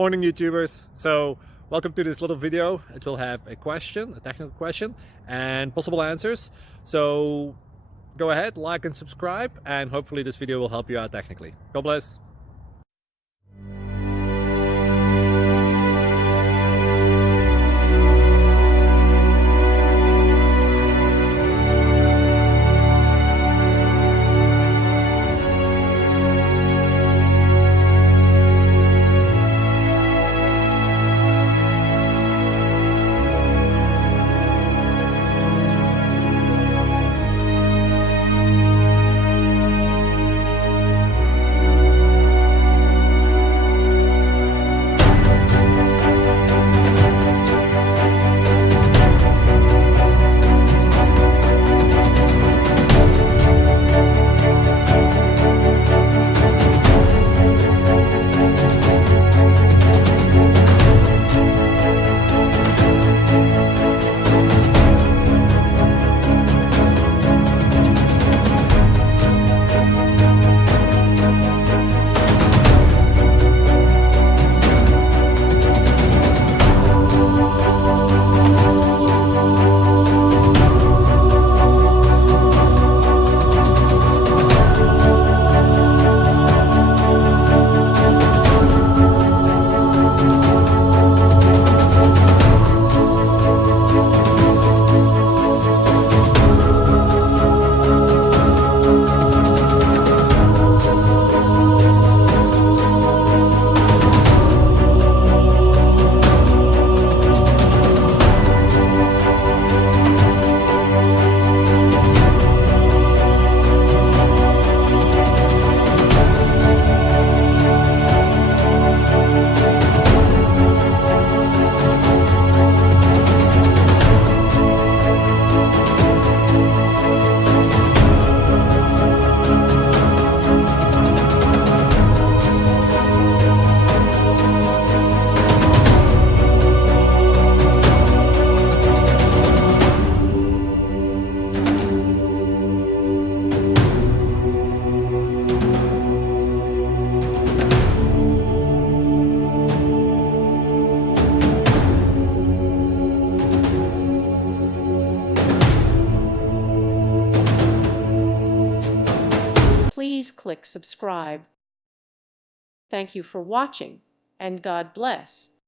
Morning YouTubers. So welcome to this little video. It will have a question, a technical question, and possible answers. So go ahead, like and subscribe, and hopefully this video will help you out technically. God bless. Please click subscribe. Thank you for watching, and God bless.